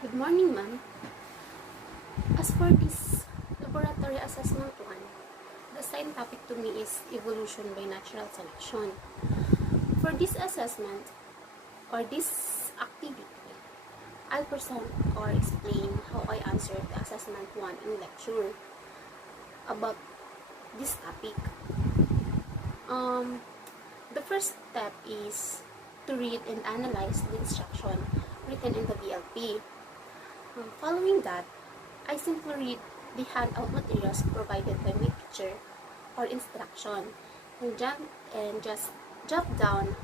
Good morning, ma'am. As for this laboratory assessment one, the assigned topic to me is evolution by natural selection. For this assessment or this activity, I'll present or explain how I answered the assessment one in lecture about this topic. The first step is to read and analyze the instruction written in the VLP. Following that, I simply read the handout materials provided by my teacher or instruction and just jot down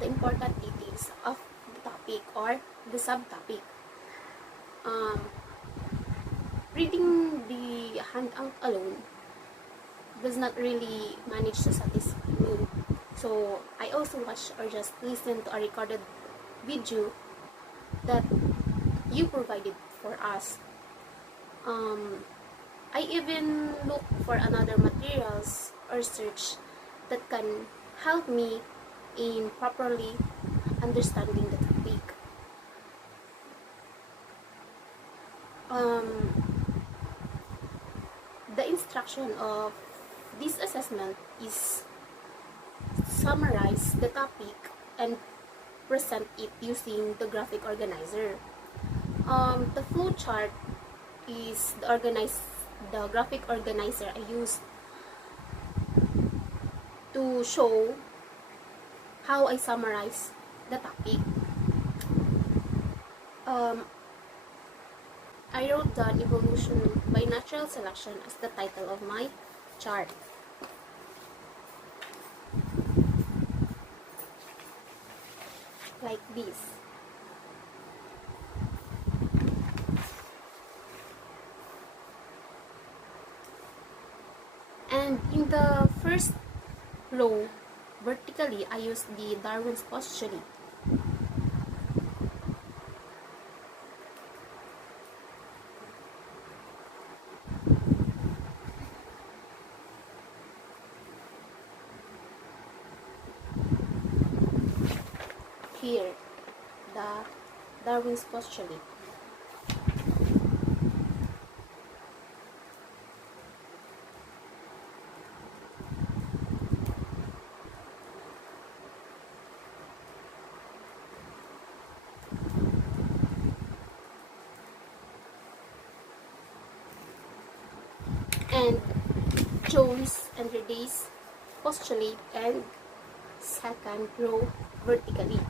the important details of the topic or the subtopic. Um, Reading the handout alone does not really manage to satisfy me. So I also watch or just listen to a recorded video that you provided for us. I even look for another materials or search that can help me in properly understanding the topic. The instruction of this assessment is summarize the topic and present it using the graphic organizer. The flow chart is the graphic organizer I use to show how I summarize the topic. I wrote down evolution by natural selection as the title of my chart. Like this. And in the first row, vertically, I used the Darwin's postulate. Here, the Darwin's postulate. And Jones and Reday's postulate and second row vertically.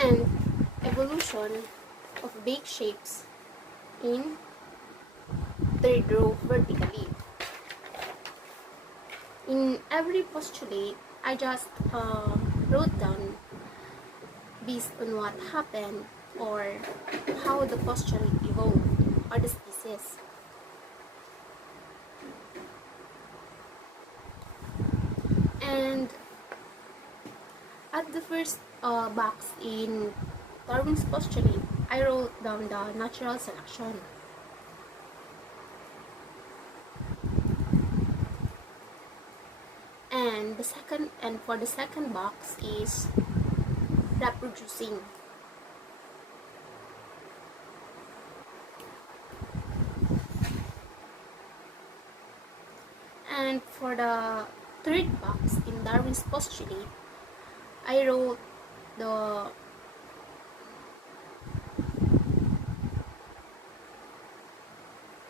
And evolution of bake shapes in third row vertically. In every postulate, I just wrote down based on what happened or how the postulate evolved or the species. And at the first box in Darwin's postulate, I wrote down the natural selection. And for the second box is reproducing. And for the third box in Darwin's postulate, I wrote the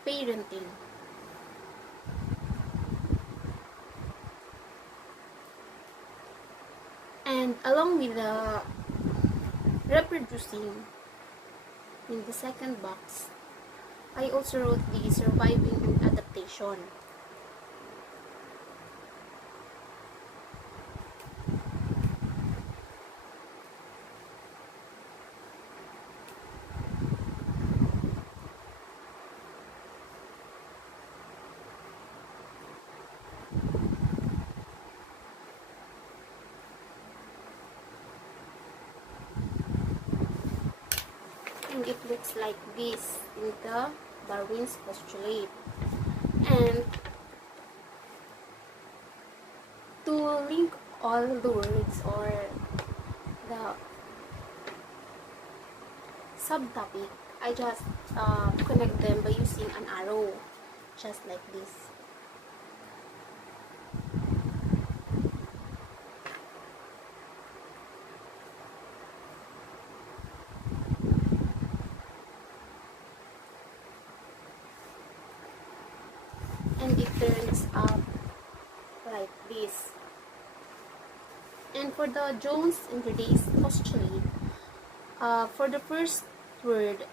parenting. And along with the reproducing in the second box, I also wrote the surviving and adaptation. and it looks like this in the Darwin's postulate. And to link all the words or the subtopic, I just connect them by using an arrow, just like this. And it turns up like this. And for the Jones and Verdes postulate, for the first word,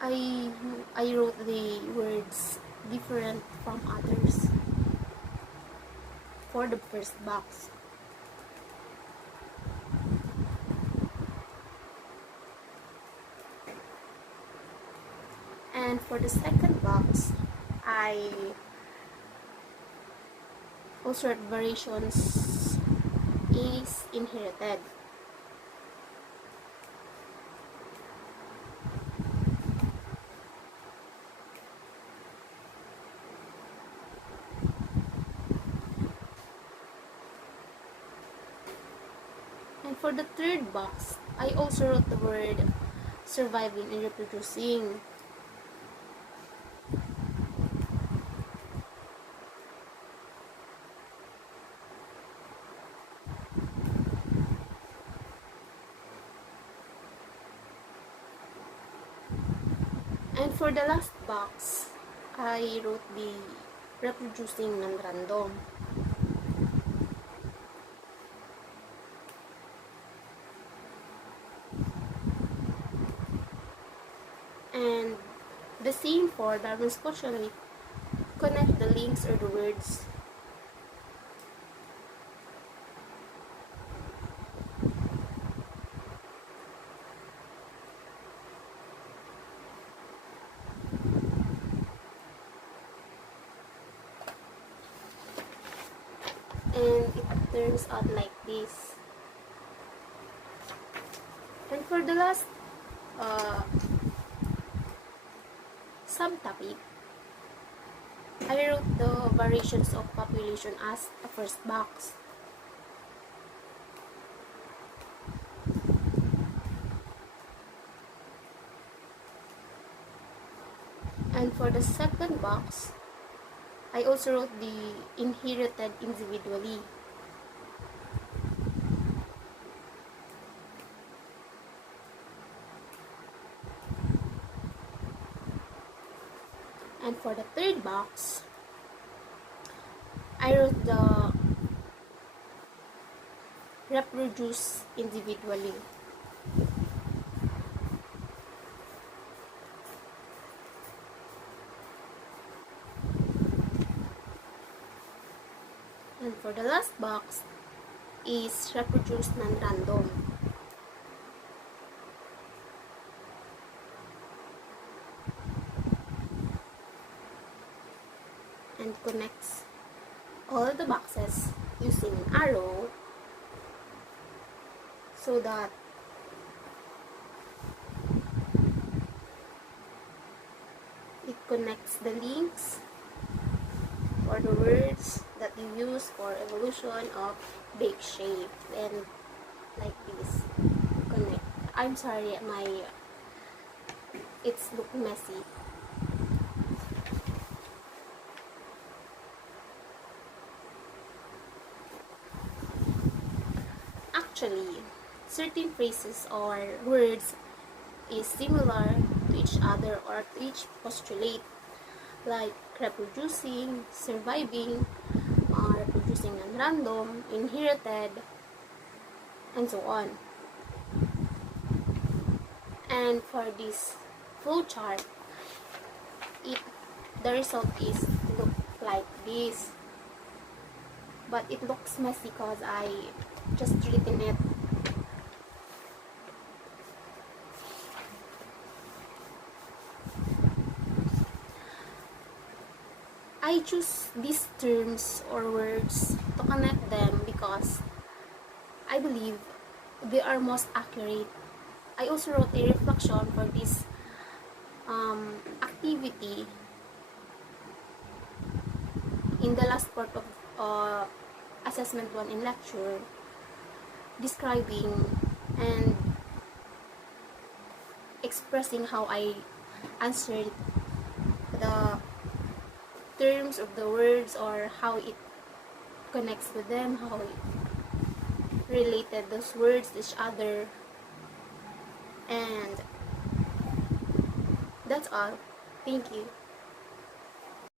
I wrote the words different from others for the first box. And for the second box, I also wrote variations is inherited. And for the third box, I also wrote the word surviving and reproducing. And for the last box, I wrote the reproducing non-random. And the same for Darwin's postulate, connect the links or the words. And it turns out like this. And for the last subtopic, I wrote the variations of population as a first box. And for the second box, I also wrote the inherited individually. And for the third box, I wrote the reproduce individually. And for the last box is reproduce non-random. And connects all the boxes using an arrow so that it connects the links or the words that you use for evolution of big shape, and like this connect. I'm sorry, it's look messy. Actually, certain phrases or words is similar to each other or to each postulate, like reproducing, surviving, reproducing non-random, inherited, and so on. And for this flowchart, the result is look like this, but it looks messy because I just written it. I choose these terms or words to connect them because I believe they are most accurate. I also wrote a reflection for this activity in the last part of assessment 1 in lecture, describing and expressing how I answered the terms of the words, or how it connects with them, how it related those words to each other. And that's all. Thank you.